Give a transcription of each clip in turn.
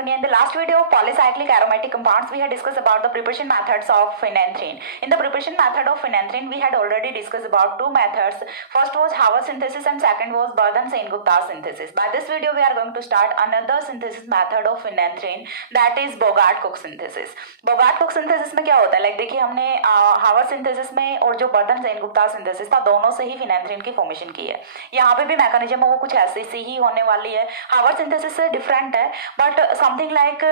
Dunya. In the last video of polycyclic aromatic compounds, we had discussed about the preparation methods of phenanthrene. In the preparation method of phenanthrene, we had already discussed about two methods. First was Haber synthesis and second was Bardhan-Sen-Gupta synthesis. By this video, we are going to start another synthesis method of phenanthrene, that is Bogart-Cook synthesis. Bogart-Cook synthesis में क्या होता है? देखिए हमने हावर synthesis में और जो बर्धन-सेन-गुप्ता synthesis था, दोनों से ही फिनेंथ्रीन की फॉर्मेशन की है. यहाँ पे भी मैकेनिज्म वो कुछ ऐसी सी ही होने वाली है. हावर सिंथेसिस से डिफरेंट है बट समथिंग लाइक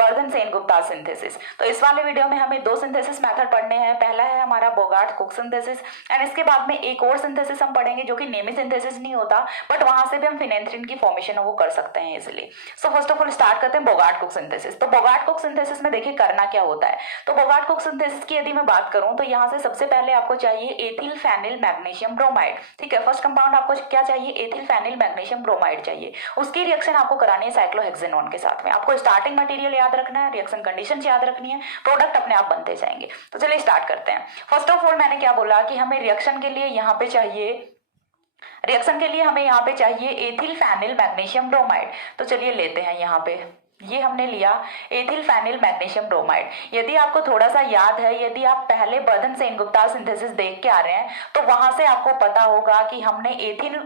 बर्धन-सेन-गुप्ता सिंथेसिस. तो इस वाले वीडियो में हमें दो सिंथेसिस मेथड पढ़ने हैं. पहला है हमारा बोगार्ट-कुक सिंथेसिस एंड इसके बाद में एक और सिंथेसिस हम पढ़ेंगे जो कि नेमी सिंथेसिस नहीं होता बट वहां से भी हम फिनेंथ्रीन की फॉर्मेशन वो कर सकते हैं easily. So first of all start करते हैं बोगार्ट-कुक सिंथेसिस. तो बोगार्ट-कुक सिंथेसिस में देखिए करना क्या होता है. तो बोगार्ट-कुक सिंथेसिस की यदि मैं बात करूं तो यहाँ से सबसे पहले आपको चाहिए एथिल फेनिल मैग्नीशियम ब्रोमाइड. ठीक है, फर्स्ट कंपाउंड आपको क्या चाहिए? एथिल फेनिल मैग्नीशियम ब्रोमाइड चाहिए. उसकी रिएक्शन आपको करानी है साइक्लोहेक्सेनॉन के साथ में. आपको स्टार्टिंग मटेरियल याद रखना है, रिएक्शन कंडीशन याद रखनी है, प्रोडक्ट अपने आप बनते जाएंगे. तो चलिए स्टार्ट करते हैं. फर्स्ट ऑफ ऑल मैंने क्या बोला कि हमें रिएक्शन के लिए यहाँ पे चाहिए एथिल फेनिल मैग्नीशियम ब्रोमाइड. तो चलिए लेते हैं. यहाँ पे ये हमने लिया एथिल फेनिल मैग्नीशियम ब्रोमाइड. यदि आपको थोड़ा सा याद है, यदि आप पहले बर्धन-सेन-गुप्ता सिंथेसिस देख के आ रहे हैं तो वहां से आपको पता होगा कि हमने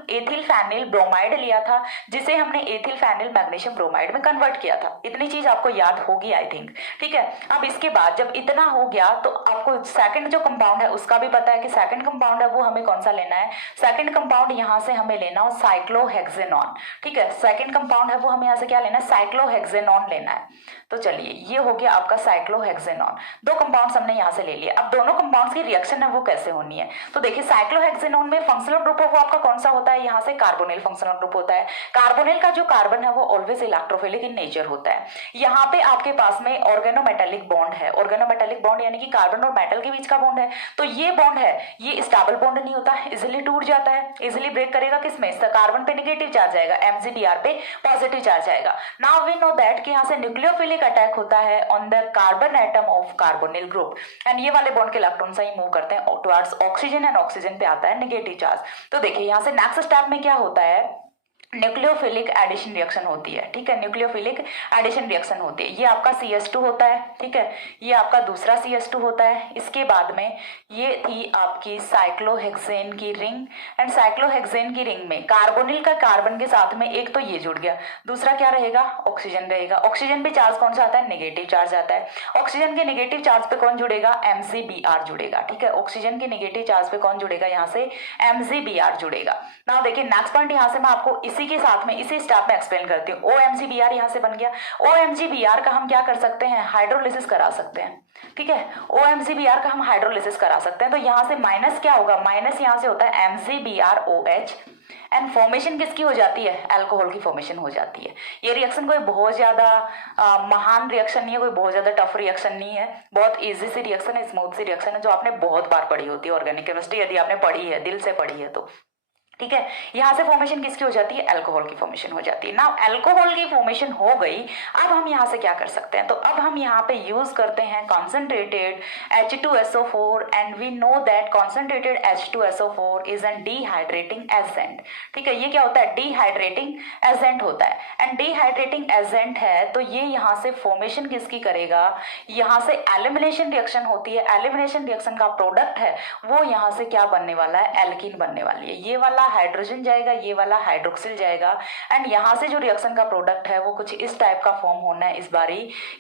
एथिल फेनिल ब्रोमाइड लिया था जिसे हमने एथिल फेनिल मैग्नीशियम ब्रोमाइड में कन्वर्ट किया था. इतनी चीज आपको याद होगी आई थिंक. ठीक है, अब इसके बाद जब इतना हो गया तो आपको सेकंड जो कंपाउंड है उसका भी पता है कि सेकंड कंपाउंड है वो हमें कौन सा लेना है. सेकंड कंपाउंड यहाँ से हमें लेना हो साइक्लोहेक्सेनॉन. ठीक है, सेकंड कंपाउंड है वो हमें यहाँ से क्या लेना है? साइक्लोहेक्सेनॉन लेना है. तो चलिए ये हो गया आपका साइक्लोहेक्सेनॉन. दो कंपाउंड्स हमने यहां से ले लिए. अब दोनों कंपाउंड्स की रिएक्शन है वो कैसे होनी है? तो देखिए साइक्लोहेक्सेनॉन में फंक्शनल ग्रुप है वो आपका कौन सा होता है? यहां से कार्बोनिल फंक्शनल ग्रुप होता है. कार्बोनिल का जो कार्बन है वो ऑलवेज इलेक्ट्रोफिलिक इन नेचर होता है. यहाँ पे आपके पास में ऑर्गेनोमेटेलिक बॉन्ड है. ऑर्गेनोमेटेलिक बॉन्ड यानी कि कार्बन और मेटल के बीच का बॉन्ड है. तो ये बॉन्ड है ये स्टेबल बॉन्ड नहीं होता, इजिली टूट जाता है. इजिली ब्रेक करेगा किसमें? कार्बन पे नेगेटिव चार्ज आएगा, MgBr पे पॉजिटिव चार्ज आएगा. नाउ वी नो दैट कि यहाँ से न्यूक्लियोफिलिक अटैक होता है on the carbon atom of carbonyl group and ये वाले बॉन्ड के इलेक्ट्रॉन से ही मूव करते हैं टुवर्ड्स ऑक्सीजन एंड ऑक्सीजन पे आता है नेगेटिव चार्ज. तो देखिए यहाँ से नेक्स्ट स्टेप में क्या होता है? न्यूक्लियोफिलिक एडिशन रिएक्शन होती है. ठीक है, न्यूक्लियोफिलिक एडिशन रिएक्शन होती है. ये आपका CH2 होता है. ठीक है, ये आपका दूसरा CH2 होता है. इसके बाद में ये थी आपकी साइक्लोहेक्सेन की रिंग एंड साइक्लोहेक्सेन की रिंग में कार्बोनिल का कार्बन के साथ में एक तो ये जुड़ गया, दूसरा क्या रहेगा? ऑक्सीजन रहेगा. ऑक्सीजन पे चार्ज कौन सा आता है? नेगेटिव चार्ज आता है. ऑक्सीजन के नेगेटिव चार्ज पे कौन जुड़ेगा? MgBr जुड़ेगा. ठीक है, ऑक्सीजन के नेगेटिव चार्ज पे कौन जुड़ेगा? यहाँ से MgBr जुड़ेगा. नाउ देखिए नेक्स्ट पॉइंट यहाँ से मैं आपको इसी के साथ में इसी स्टेप में एक्सप्लेन करती हूँ. OMgBr यहाँ से बन गया. OMgBr का हम क्या कर सकते हैं? हाइड्रोलिसिस करा सकते हैं. ठीक है, OMgBr का हम हाइड्रोलिसिस करा सकते हैं. तो यहाँ से माइनस क्या होगा? माइनस यहाँ से होता है MgBrOH एंड फॉर्मेशन किसकी हो जाती है? अल्कोहल की फॉर्मेशन हो जाती है. ये रिएक्शन कोई बहुत ज्यादा महान रिएक्शन नहीं है, कोई बहुत ज्यादा टफ रिएक्शन नहीं है. बहुत इजी सी रिएक्शन है, स्मूथ सी रिएक्शन है जो आपने बहुत बार पढ़ी होती है ऑर्गेनिक केमिस्ट्री, यदि आपने पढ़ी है, दिल से पढ़ी है तो. ठीक है, यहां से फॉर्मेशन किसकी हो जाती है? अल्कोहल की फॉर्मेशन हो जाती है. नाउ अल्कोहल की फॉर्मेशन हो गई. अब हम यहां से क्या कर सकते हैं? तो अब हम यहां पे यूज करते हैं concentrated H2SO4 and we know that concentrated H2SO4 is an dehydrating agent. ठीक है, ये क्या होता है? डिहाइड्रेटिंग एजेंट होता है. एंड डिहाइड्रेटिंग एजेंट है तो ये यहां से फॉर्मेशन किसकी करेगा? यहां से एलिमिनेशन रिएक्शन होती है. एलिमिनेशन रिएक्शन का प्रोडक्ट है वो यहां से क्या बनने वाला है? एल्कीन बनने वाली है. ये वाला हाइड्रोजन जाएगा, ये वाला हाइड्रोक्सिल जाएगा एंड यहां से जो रिएक्शन का प्रोडक्ट है वो कुछ इस टाइप का फॉर्म होना है इस बारी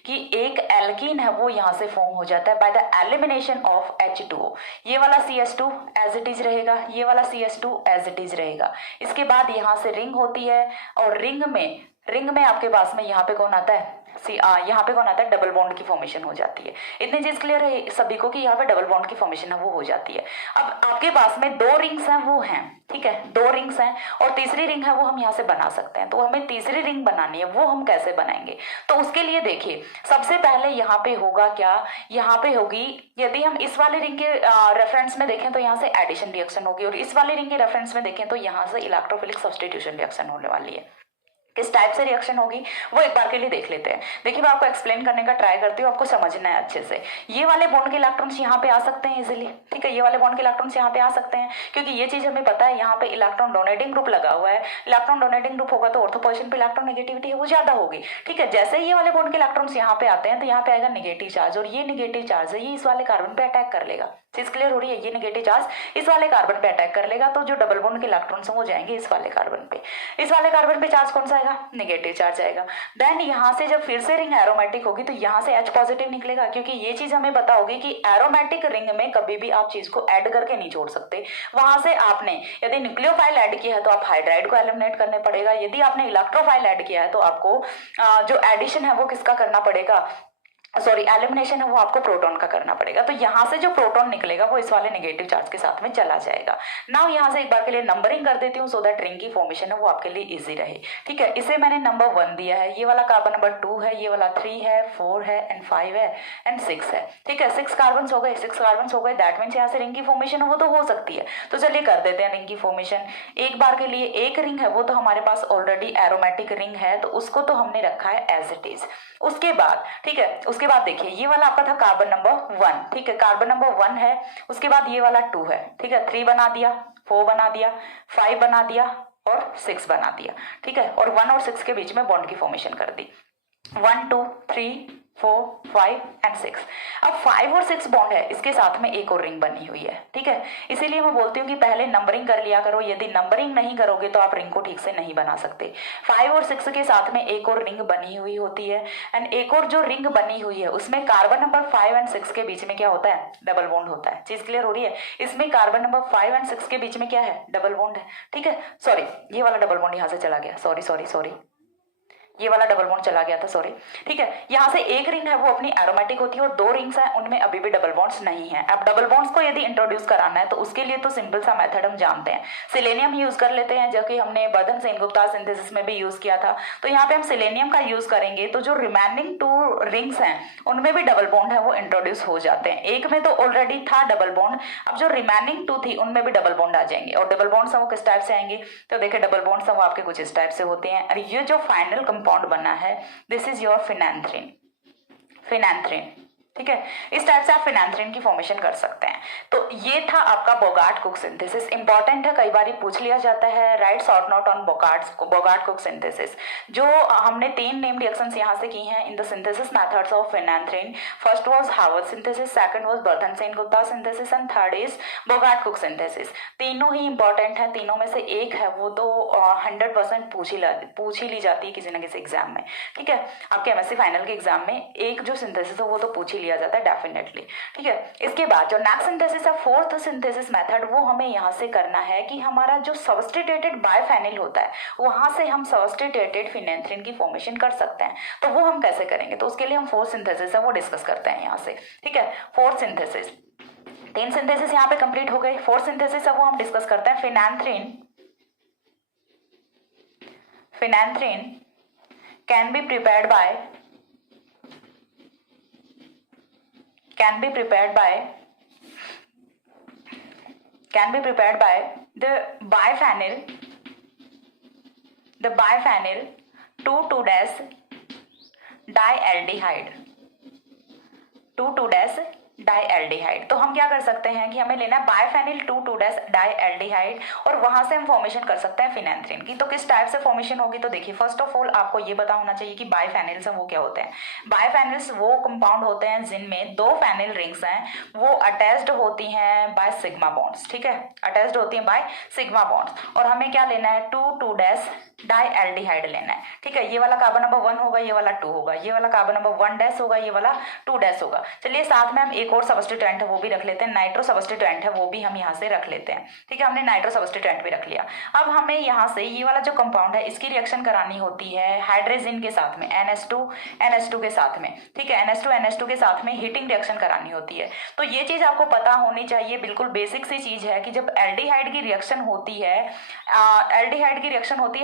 कि एक एल्कीन है वो यहां से फॉर्म हो जाता है bye the elimination of H2O. ये वाला CH2 एज इट इज रहेगा, ये वाला CH2 एज इट इज रहेगा. इसके बाद यहां से रिंग होती है और रिंग में आपके पास में यहाँ पे कौन आता है? यहाँ पे कौन आता है? डबल बॉन्ड की फॉर्मेशन हो जाती है. इतनी चीज क्लियर है सभी को कि यहाँ पे डबल बॉन्ड की फॉर्मेशन है वो हो जाती है. अब आपके पास में दो रिंग्स हैं वो हैं. ठीक है, दो रिंग्स हैं और तीसरी रिंग है वो हम यहाँ से बना सकते हैं. तो हमें तीसरी रिंग बनानी है, वो हम कैसे बनाएंगे? तो उसके लिए देखिए सबसे पहले यहाँ पे होगा क्या? यहाँ पे होगी, यदि हम इस वाले रिंग के रेफरेंस में देखें तो यहाँ से एडिशन रिएक्शन होगी और इस वाले रिंग के रेफरेंस में देखें तो यहाँ से इलेक्ट्रोफिलिक सब्स्टिट्यूशन रिएक्शन होने वाली है. किस टाइप से रिएक्शन होगी वो एक बार के लिए देख लेते हैं। देखिए मैं आपको एक्सप्लेन करने का ट्राई करती हूँ, आपको समझना है अच्छे से। ये वाले बॉन्ड के इलेक्ट्रॉन्स यहाँ पे आ सकते हैं इजीली, ठीक है, ये वाले बॉन्ड के इलेक्ट्रॉन्स यहाँ पे आ सकते हैं, क्योंकि ये चीज हमें पता है यहाँ पे इलेक्ट्रॉन डोनेटिंग ग्रुप लगा हुआ है। इलेक्ट्रॉन डोनेटिंग ग्रुप होगा तो ऑर्थो पोजीशन पे इलेक्ट्रॉन नेगेटिविटी है वो ज्यादा होगी, ठीक है। जैसे ही ये वाले बॉन्ड के इलेक्ट्रॉन्स यहाँ पे आते हैं तो यहाँ पे आएगा नेगेटिव चार्ज, और ये नेगेटिव चार्ज है ये इस वाले कार्बन पे अटैक कर लेगा। चीज क्लियर हो रही है, ये नेगेटिव चार्ज इस वाले कार्बन पे अटैक कर लेगा, तो जो डबल बॉन्ड के इलेक्ट्रॉन्स हैं वो जाएंगे इस वाले कार्बन पे। इस वाले कार्बन पे चार्ज कौन सा आएगा, नेगेटिव चार्ज आएगा। देन यहाँ से जब फिर से रिंग एरोमेटिक होगी तो यहाँ से H पॉजिटिव निकलेगा, क्योंकि ये चीज हमें पता होगी कि एरोमेटिक रिंग में कभी भी आप चीज को ऐड करके नहीं छोड़ सकते। वहां से आपने यदि न्यूक्लियोफाइल ऐड किया है तो आप हाइड्राइड को एलिमिनेट करने पड़ेगा, यदि आपने इलेक्ट्रोफाइल ऐड किया है तो आपको जो एडिशन है वो किसका करना पड़ेगा, सॉरी एलिमिनेशन है वो आपको प्रोटॉन का करना पड़ेगा। तो यहाँ से जो प्रोटॉन निकलेगा वो इस वाले नेगेटिव चार्ज के साथ में चला जाएगा। नाउ यहाँ से एक बार के लिए नंबरिंग कर देती हूँ सो दैट रिंग की फॉर्मेशन है वो आपके लिए इजी रहे, ठीक है। इसे मैंने नंबर 1 दिया है, ये वाला कार्बन नंबर 2 है, ये वाला 3 है, 4 है एंड 5 है एंड 6 है, ठीक है। 6 कार्बन हो गए, 6 कार्बन हो गए, दैट मीन्स यहाँ से रिंग की फॉर्मेशन है वो तो हो सकती है। तो चलिए कर देते हैं रिंग की फॉर्मेशन। एक बार के लिए एक रिंग है वो तो हमारे पास ऑलरेडी एरोमेटिक रिंग है तो उसको तो हमने रखा है एज इट इज। उसके बाद ठीक है, उसके बाद देखिए ये वाला आपका था कार्बन नंबर 1, ठीक है, कार्बन नंबर 1 है। उसके बाद ये वाला 2 है, ठीक है, 3 बना दिया, 4 बना दिया, 5 बना दिया और 6 बना दिया, ठीक है। और 1 और 6 के बीच में बॉन्ड की फॉर्मेशन कर दी, 1 2 3 4 5 एंड 6। अब 5 और 6 बॉन्ड है, इसके साथ में एक और रिंग बनी हुई है, ठीक है। इसीलिए मैं बोलती हूँ कि पहले नंबरिंग कर लिया करो, यदि नंबरिंग नहीं करोगे तो आप रिंग को ठीक से नहीं बना सकते। 5 और 6 के साथ में एक और रिंग बनी हुई होती है एंड एक और जो रिंग बनी हुई है उसमें कार्बन नंबर 5 एंड 6 के बीच में क्या होता है, डबल बॉन्ड होता है। चीज क्लियर हो रही है, इसमें कार्बन नंबर 5 एंड 6 के बीच में क्या है, डबल बॉन्ड है, ठीक है। सॉरी ये वाला डबल बॉन्ड यहाँ से चला गया, सॉरी सॉरी सॉरी, ये वाला डबल बॉन्ड चला गया था, सॉरी, ठीक है। यहाँ से एक रिंग है वो अपनी एरोमेटिक होती है और 2 रिंग्स हैं उनमें अभी भी डबल बॉन्ड्स नहीं है। अब डबल बॉन्ड्स को यदि इंट्रोड्यूस कराना है तो उसके लिए तो सिंपल सा मेथड हम जानते हैं, सिलेनियम यूज कर लेते हैं, जो कि हमने बर्धन सेनगुप्ता सिंथेसिस में भी यूज किया था। तो यहाँ पे हम सिलेनियम का यूज करेंगे तो जो रिमेनिंग 2 रिंग्स हैं उनमें भी डबल बॉन्ड है वो इंट्रोड्यूस हो जाते हैं। एक में तो ऑलरेडी था डबल बॉन्ड, अब जो रिमेनिंग 2 थी उनमें भी डबल बॉन्ड आ जाएंगे। और डबल बॉन्ड्स वो किस टाइप से आएंगे, तो देखिए डबल बॉन्ड्स वो आपके कुछ इस टाइप से होते हैं। और ये जो फाइनल कंपाउंड बना है दिस इज योर फिनैंथ्रीन, फिनैंथ्रीन, ठीक है। इस टाइप से आप फिनैंथ्रीन की फॉर्मेशन कर सकते हैं। तो ये था आपका बोगार्ट कुक सिंथेसिस, इंपॉर्टेंट है, कई बार पूछ लिया जाता है, write short note on Bogert Cook synthesis. जो हमने 3 नेम रिएक्शंस यहाँ से की हैं in the synthesis methods of phenanthrene. First was Haworth synthesis, second was Bardhan Sengupta synthesis and third is Bogert Cook synthesis. तीनों ही इंपॉर्टेंट है, तीनों में से एक है वो तो 100% पूछ ही ली जाती है किसी ना किसी एग्जाम में, ठीक है। आपके एमएससी फाइनल के एग्जाम में एक जो सिंथेसिस है वो तो पूछ लिया जाता है डेफिनेटली, ठीक है। इसके बाद जो नेक्स्ट सिंथेसिस है, फोर्थ सिंथेसिस मेथड, वो हमें यहाँ से करना है कि हमारा जो सब्स्टिट्यूटेड बायफेनिल होता है वहां से हम सब्स्टिट्यूटेड फिनैंथ्रीन की फॉर्मेशन कर सकते हैं। तो वो हम कैसे करेंगे, तो उसके लिए हम फोर्थ सिंथेसिस है वो डिस्कस करते हैं यहाँ से, ठीक है। फोर्थ सिंथेसिस, 3 सिंथेसिस यहाँ पे कंप्लीट हो गए। फोर्थ सिंथेसिस है वो हम डिस्कस करते हैं। Phenanthrene can be prepared by the biphenyl 2,2-dialdehyde, two two dialdehyde. तो हम क्या कर सकते हैं कि हमें लेना है बायफेनिल 2,2-डाइएल्डिहाइड और वहां से हम फॉर्मेशन कर सकते हैं फिनैंथ्रीन की। तो किस टाइप से फॉर्मेशन होगी, तो देखिए फर्स्ट ऑफ ऑल आपको ये पता होना चाहिए कि बायफेनिल्स वो क्या होते हैं। बायफेनिल्स वो कंपाउंड होते हैं जिनमें 2 फेनिल रिंग्स हैं वो अटैच्ड होती हैं बाय सिग्मा बॉन्ड्स, ठीक है, अटैच्ड होती हैं बाय सिग्मा बॉन्ड्स। और हमें क्या लेना है, 2,2-डाइएल्डिहाइड लेना है, ठीक है। ये वाला कार्बन नंबर 1 होगा, ये वाला 2 होगा, ये वाला कार्बन नंबर 1- होगा, ये वाला 2- होगा। चलिए साथ में हम एक और सब्स्टिट्यूएंट है वो भी रख लेते हैं, नाइट्रो सब्स्टिट्यूएंट है वो भी हम यहाँ से रख लेते हैं, ठीक है। हमने नाइट्रो सब्स्टिट्यूएंट भी रख लिया। अब हमें यहाँ से ये वाला जो कंपाउंड है इसकी रिएक्शन करानी होती है हाइड्रोजन के साथ में, NH2 के साथ में, ठीक है, NH2 के साथ में हीटिंग रिएक्शन करानी होती है। तो ये चीज आपको पता होनी चाहिए, बिल्कुल बेसिक सी चीज है कि जब एल्डिहाइड की रिएक्शन होती है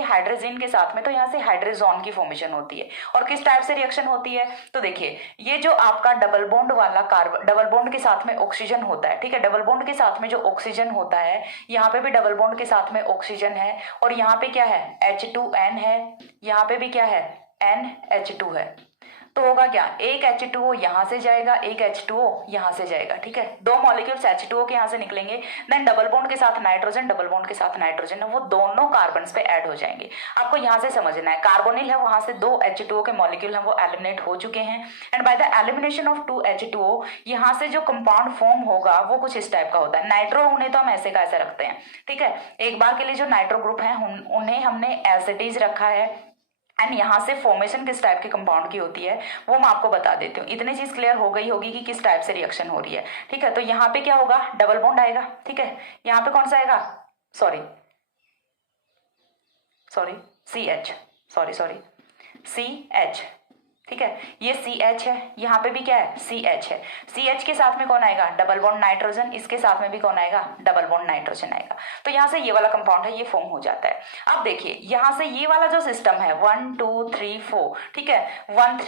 हाइड्रोजन के साथ में तो यहाँ से हाइड्रोजोन की फॉर्मेशन होती है। और किस टाइप से रिएक्शन होती है, तो देखिए ये जो आपका डबल बॉन्ड डबल बॉन्ड के साथ में ऑक्सीजन होता है, ठीक है। डबल बॉन्ड के साथ में जो ऑक्सीजन होता है, यहाँ पे भी डबल बॉन्ड के साथ में ऑक्सीजन है, और यहाँ पे क्या है, H2N है, यहाँ पे भी क्या है, NH2 है। तो होगा क्या, एक H2O यहाँ से जाएगा, एक H2O यहाँ से जाएगा, ठीक है। दो मॉलिक्यूल्स H2O के यहाँ से निकलेंगे, देन डबल बॉन्ड के साथ नाइट्रोजन, डबल बॉन्ड के साथ नाइट्रोजन, वो दोनों कार्बन पे ऐड हो जाएंगे। आपको यहाँ से समझना है, कार्बोनिल है, वहां से दो H2O के मॉलिक्यूल हैं वो एलिमिनेट हो चुके हैं, and by the elimination of 2 H2O यहाँ से जो कंपाउंड फॉर्म होगा वो कुछ इस टाइप का होता है। नाइट्रो उन्हें तो हम ऐसे का ऐसे रखते हैं, ठीक है। एक बार के लिए जो नाइट्रो ग्रुप है उन्हें हमने एज इट इज रखा है, एंड यहाँ से फॉर्मेशन किस टाइप के कंपाउंड की होती है वो मैं आपको बता देती हूँ। इतनी चीज क्लियर हो गई होगी कि किस टाइप से रिएक्शन हो रही है, ठीक है। तो यहाँ पे क्या होगा, डबल बॉन्ड आएगा, ठीक है। यहाँ पे कौन सा आएगा, सॉरी CH, CH, ठीक है। ये CH है, यहाँ पे भी क्या है, CH है। CH के साथ में कौन आएगा, डबल बॉन्ड नाइट्रोजन, इसके साथ में भी कौन आएगा, डबल बॉन्ड नाइट्रोजन आएगा। तो यहाँ से ये वाला कंपाउंड है ये फॉर्म हो जाता है। अब देखिए यहाँ से ये वाला जो सिस्टम है 1 2 3 4, ठीक है। 1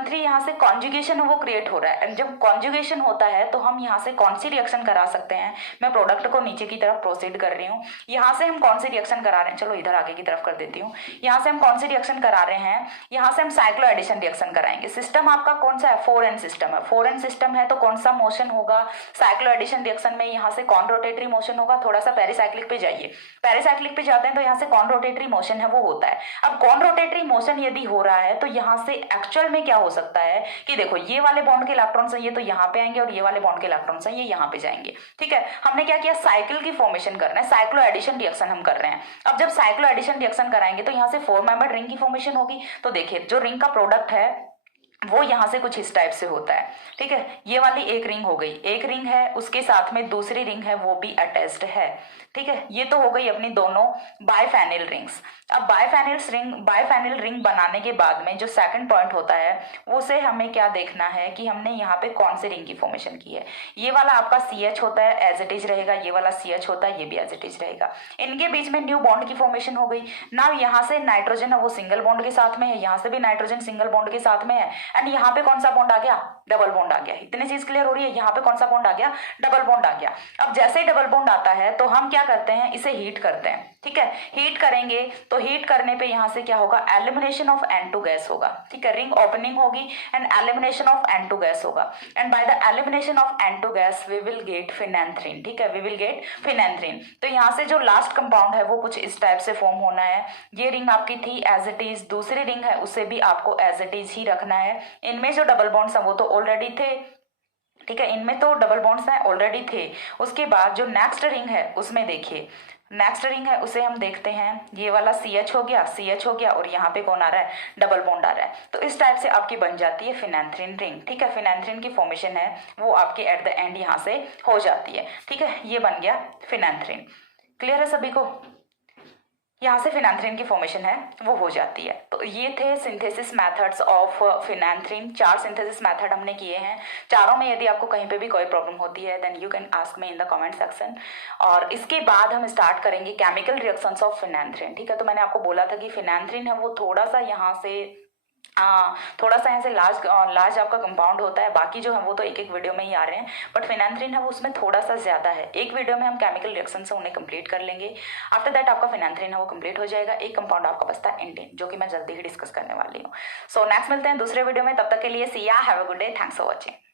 3 यहाँ से कॉन्जुगेशन वो क्रिएट हो रहा है, एंड जब कॉन्जुगेशन होता है तो हम यहाँ से कौन सी रिएक्शन करा सकते हैं। मैं प्रोडक्ट को नीचे की तरफ प्रोसीड कर रही हूँ, यहाँ से हम कौन सी रिएक्शन करा रहे हैं, चलो इधर आगे की तरफ कर देती हूँ। यहाँ से हम कौन सी रिएक्शन करा रहे हैं, यहाँ से हम साइक्लो एडिशन रिएक्शन कराएंगे। सिस्टम आपका कौन सा है, 4n सिस्टम है। 4n सिस्टम है तो कौन सा मोशन होगा, साइक्लो एडिशन रिएक्शन में यहाँ से कौन रोटेटरी मोशन होगा। थोड़ा सा पेरिसाइक्लिक पे जाइए, पेरिसाइक्लिक पे जाते हैं तो यहाँ से कौन रोटेटरी मोशन है वो होता है। अब कौन रोटेटरी मोशन यदि हो रहा है तो यहाँ से एक्चुअल में क्या हो सकता है कि देखो ये वाले बॉन्ड के इलेक्ट्रॉन्स हैं ये तो यहाँ पे आएंगे, और ये वाले बॉन्ड के इलेक्ट्रॉन्स हैं ये यहाँ पे जाएंगे, ठीक है। हमने क्या किया, साइकिल की फॉर्मेशन करना है, साइक्लो एडिशन रिएक्शन हम कर रहे हैं। अब जब साइक्लो एडिशन रिएक्शन कराएंगे तो यहाँ से 4 मेंबर रिंग की फॉर्मेशन होगी। तो देखिए जो रिंग का प्रोडक्ट है वो यहाँ से कुछ इस टाइप से होता है, ठीक है। ये वाली एक रिंग हो गई, एक रिंग है उसके साथ में दूसरी रिंग है वो भी अटैच्ड है, ठीक है। ये तो हो गई अपनी दोनों बाइफेनिल रिंग्स। अब बाइफेनिल रिंग बनाने के बाद में जो सेकंड पॉइंट होता है उसे हमें क्या देखना है कि हमने यहाँ पे कौन सी रिंग की फॉर्मेशन की है। ये वाला आपका CH होता है एज इट इज रहेगा, ये वाला CH होता है ये भी एज इट इज रहेगा। इनके बीच में न्यू बॉन्ड की फॉर्मेशन हो गई। ना यहाँ से नाइट्रोजन है वो सिंगल बॉन्ड के साथ में है, यहाँ से भी नाइट्रोजन सिंगल बॉन्ड के साथ में है, एंड यहाँ पे कौन सा बॉन्ड आ गया, डबल बॉन्ड आ गया। इतनी चीज क्लियर हो रही है, यहाँ पे कौन सा बॉन्ड आ गया, डबल बॉन्ड आ गया। अब जैसे ही डबल बॉन्ड आता है तो हम क्या करते हैं, इसे हीट करते हैं, ठीक है। हीट करेंगे तो हीट करने पे यहाँ से क्या होगा, एलिमिनेशन ऑफ N2 गैस होगा, ठीक है। रिंग ओपनिंग होगी and elimination of N2 gas होगा, and by the elimination of N2 gas we will get phenanthrene, ठीक है, वी विल गेट फिनेंथ्रीन। तो यहाँ से जो लास्ट कंपाउंड है वो कुछ इस टाइप से फॉर्म होना है। ये रिंग आपकी थी एज इट इज, दूसरी रिंग है उसे भी आपको एज इट इज ही रखना है। इनमें जो डबल बॉन्ड्स हैं वो तो ऑलरेडी थे, ठीक है, इनमें तो डबल बॉन्ड्स हैं ऑलरेडी थे। उसके बाद जो नेक्स्ट रिंग है उसमें देखिए, नेक्स्ट रिंग है उसे हम देखते हैं, ये वाला CH हो गया और यहाँ पे कौन आ रहा है, डबल बॉन्ड आ रहा है। तो इस टाइप से आपकी बन जाती है फिनेंथ्रीन रिंग, ठीक है। फिनेंथ्रीन की फॉर्मेशन है वो आपके एट द एंड यहाँ से हो जाती है, ठीक है। ये बन गया फिनेंथ्रीन। क्लियर है सभी को, यहाँ से फिनेंथ्रीन की फॉर्मेशन है वो हो जाती है। तो ये थे synthesis methods of phenanthrene. 4 synthesis method हमने किए हैं। चारों में यदि आपको कहीं पे भी कोई प्रॉब्लम होती है then you can ask me in the comment section. और इसके बाद हम स्टार्ट करेंगे केमिकल रिएक्शंस ऑफ फिनेंथ्रीन, ठीक है। तो मैंने आपको बोला था कि फिनेंथ्रीन है वो थोड़ा सा यहाँ से लार्ज आपका कंपाउंड होता है, बाकी जो है वो तो एक एक वीडियो में ही आ रहे हैं, बट फिनेंथ्रीन है वो उसमें थोड़ा सा ज्यादा है। एक वीडियो में हम केमिकल रिएक्शन से उन्हें कंप्लीट कर लेंगे। आफ्टर दैट आपका फिनेंथ्रीन है वो कंप्लीट हो जाएगा। एक कंपाउंड आपका बचता है इंडिन, जो कि मैं जल्दी ही डिस्कस करने वाली हूँ। सो नेक्स्ट मिलते हैं दूसरे वीडियो में, तब तक के लिए सी या, have a good day, thanks for watching.